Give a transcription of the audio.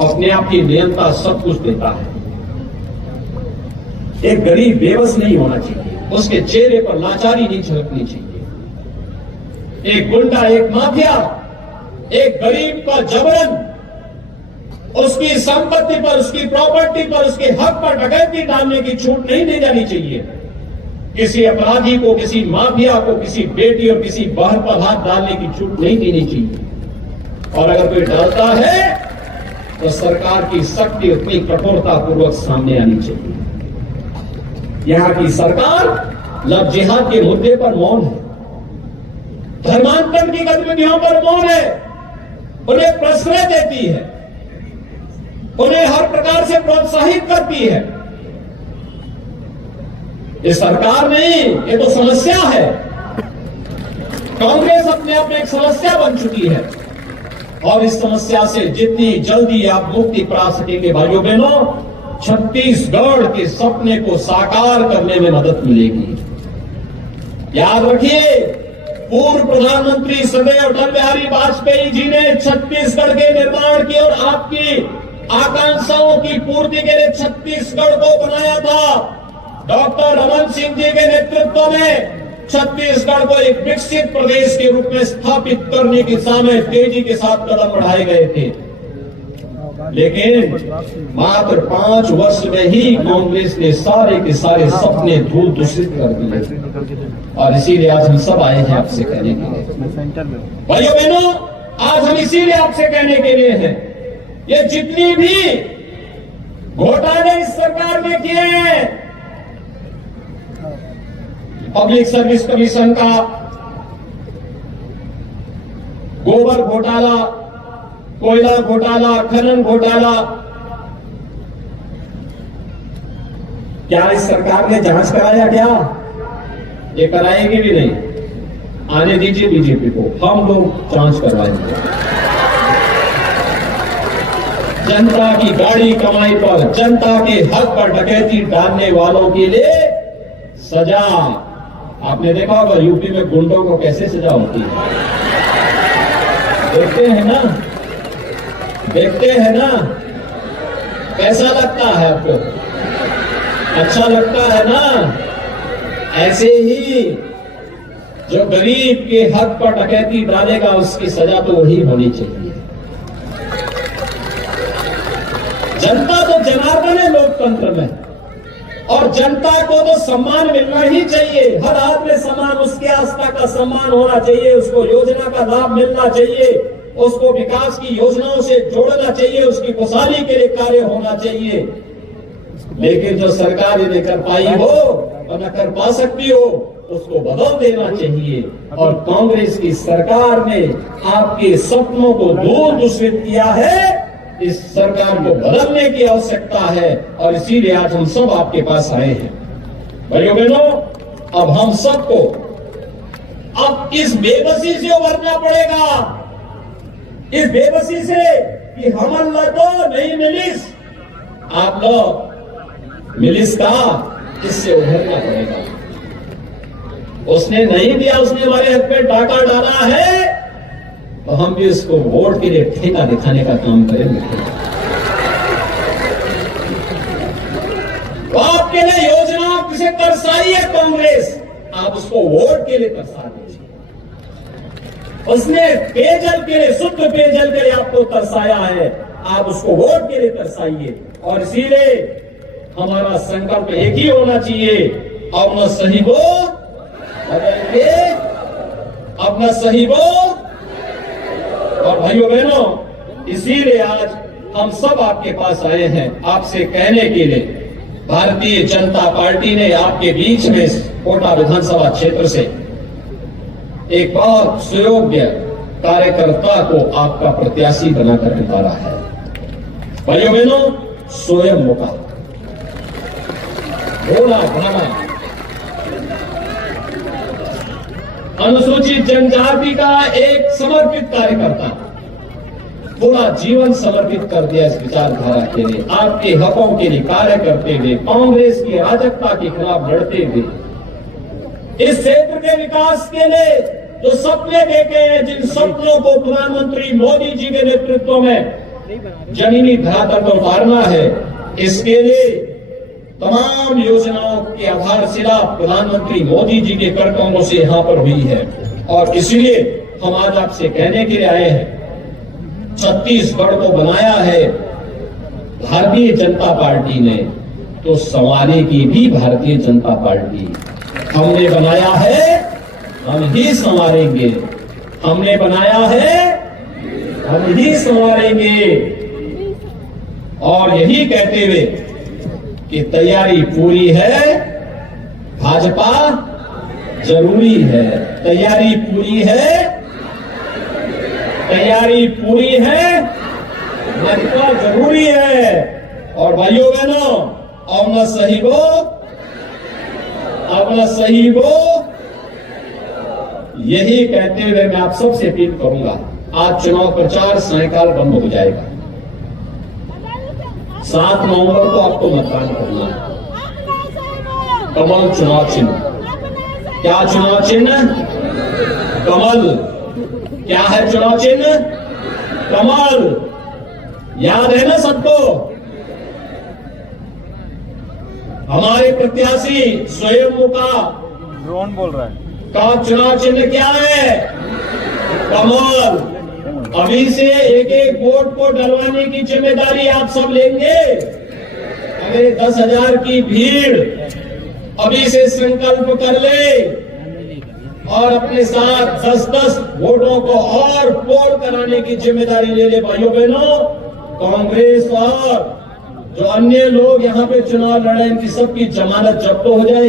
अपने आप की नियंत्रण सब कुछ देता है। एक गरीब बेबस नहीं होना चाहिए, उसके चेहरे पर लाचारी नहीं झलकनी चाहिए। एक गुंडा, एक माफिया, एक गरीब का जबरन उसकी संपत्ति पर, उसकी प्रॉपर्टी पर, उसके हक पर डकैती डालने की छूट नहीं दी जानी चाहिए। किसी अपराधी को, किसी माफिया को, किसी बेटी और किसी बहन पर हाथ डालने की छूट नहीं देनी चाहिए। और अगर कोई डालता है तो सरकार की सख्ती उतनी कठोरता पूर्वक सामने आनी चाहिए। यहां की सरकार लव जिहाद के मुद्दे पर मौन है, धर्मांतरण की गतिविधियों पर मौन है, उन्हें प्रश्रय देती है, उन्हें हर प्रकार से प्रोत्साहित करती है। ये सरकार नहीं, ये तो समस्या है। कांग्रेस अपने आप में एक समस्या बन चुकी है और इस समस्या से जितनी जल्दी आप मुक्ति पा सकेंगे भाइयों बहनों, छत्तीसगढ़ के सपने को साकार करने में मदद मिलेगी। याद रखिए, पूर्व प्रधानमंत्री सदैव अटल बिहारी वाजपेयी जी ने छत्तीसगढ़ के निर्माण की और आपकी आकांक्षाओं की पूर्ति के लिए छत्तीसगढ़ को बनाया था। डॉक्टर रमन सिंह जी के नेतृत्व में छत्तीसगढ़ को एक विकसित प्रदेश के रूप में स्थापित करने की दिशा में तेजी के साथ कदम बढ़ाए गए थे, लेकिन मात्र 5 वर्ष में ही कांग्रेस ने सारे के सारे सपने धूल दूषित कर दिए। और इसीलिए आज हम सब आए हैं आपसे कहने के लिए, भाइयों बहनों, आज हम इसीलिए आपसे कहने के लिए हैं, ये जितनी भी घोटाले इस सरकार ने किए हैं, पब्लिक सर्विस कमीशन का गोबर घोटाला, कोयला घोटाला, खनन घोटाला, क्या इस सरकार ने जांच कराया? क्या ये कराएंगे भी नहीं। आने दीजिए बीजेपी को, हम लोग जांच करवाएंगे। जनता की गाड़ी कमाई पर, जनता के हक पर डकैती डालने वालों के लिए सजा। आपने देखा होगा यूपी में गुंडों को कैसे सजा होती है, देखते हैं ना, देखते हैं ना, कैसा लगता है आपको? अच्छा लगता है ना? ऐसे ही जो गरीब के हक पर डकैती डालेगा उसकी सजा तो वही होनी चाहिए। जनता तो जनार्दन है लोकतंत्र में, और जनता को तो सम्मान मिलना ही चाहिए। हर आदमी सम्मान, उसकी आस्था का सम्मान होना चाहिए, उसको योजना का लाभ मिलना चाहिए, उसको विकास की योजनाओं से जोड़ना चाहिए, उसकी खुशहाली के लिए कार्य होना चाहिए। लेकिन जो सरकार ये नहीं कर पाई हो और न कर पा सकती हो, उसको बदल देना चाहिए। और कांग्रेस की सरकार ने आपके सपनों को दूर दूषित किया है, इस सरकार को बदलने की आवश्यकता है और इसीलिए आज हम सब आपके पास आए हैं। भाइयों बहनों, अब हम सबको अब इस बेबसी से उभरना पड़ेगा, इस बेबसी से कि हमन तो नहीं मिलिस, आप लोग मिलिस का, इससे उभरना पड़ेगा। उसने नहीं दिया, उसने हमारे हक पे डाका डाला है, तो हम भी उसको वोट के लिए ठेका दिखाने का काम करेंगे। तो आपके लिए योजना किसे तरसाई है कांग्रेस, आप उसको वोट के लिए तरसा दीजिए। उसने पेयजल के लिए, शुद्ध पेयजल के लिए आपको तरसाया है, आप उसको वोट के लिए तरसाइए। और इसीलिए हमारा संकल्प एक ही होना चाहिए, अपना सही वोट बदलेंगे, अपना सही वोट। और भाइयों बहनों, इसीलिए आज हम सब आपके पास आए हैं आपसे कहने के लिए, भारतीय जनता पार्टी ने आपके बीच में कोटा विधानसभा क्षेत्र से एक बहुत सुयोग्य कार्यकर्ता को आपका प्रत्याशी बनाकर उतारा है। भाइयों बहनों, स्वयं मौका, भोला भाला, अनुसूचित जनजाति का एक समर्पित कार्यकर्ता, पूरा जीवन समर्पित कर दिया इस विचारधारा के लिए, आपके हकों के लिए कार्य करते हुए, कांग्रेस की अराजकता के खिलाफ लड़ते हुए, इस क्षेत्र के विकास के लिए जो सपने देखे हैं, जिन सपनों को प्रधानमंत्री मोदी जी के नेतृत्व में जमीनी धरातल पर उतारना है। इसके लिए तमाम योजनाओं की आधारशिला प्रधानमंत्री मोदी जी के करकमलों से यहां पर हुई है और इसीलिए हम आज आपसे कहने के लिए आए हैं, छत्तीसगढ़ को बनाया है भारतीय जनता पार्टी ने, तो संवारेगी भी भारतीय जनता पार्टी। हमने बनाया है, हम ही संवारेंगे। हमने बनाया है, हम ही संवारेंगे। और यही कहते हुए कि तैयारी पूरी है, भाजपा जरूरी है। तैयारी पूरी है, तैयारी पूरी है, भाजपा जरूरी है। और भाइयों बहनों, अब न सही वो, अब न सही वो, यही कहते हुए मैं आप सबसे अपील करूंगा, आज चुनाव प्रचार सायकाल बंद हो जाएगा। 7 नवंबर को आपको मतदान करना है। कमल चुनाव चिन्ह। क्या चुनाव चिन्ह? कमल। क्या है चुनाव चिन्ह? कमल। याद है ना सबको? हमारे प्रत्याशी स्वयं का ड्रोन बोल रहा है का चुनाव चिन्ह क्या है? कमल। अभी से एक एक वोट को डलवाने की जिम्मेदारी आप सब लेंगे। अगर 10,000 की भीड़ अभी से संकल्प कर ले और अपने साथ 10-10 वोटों को और पोल कराने की जिम्मेदारी ले ले। भाइयों बहनों, कांग्रेस और जो अन्य लोग यहां पे चुनाव लड़े, इनकी सबकी जमानत जब्त हो जाए।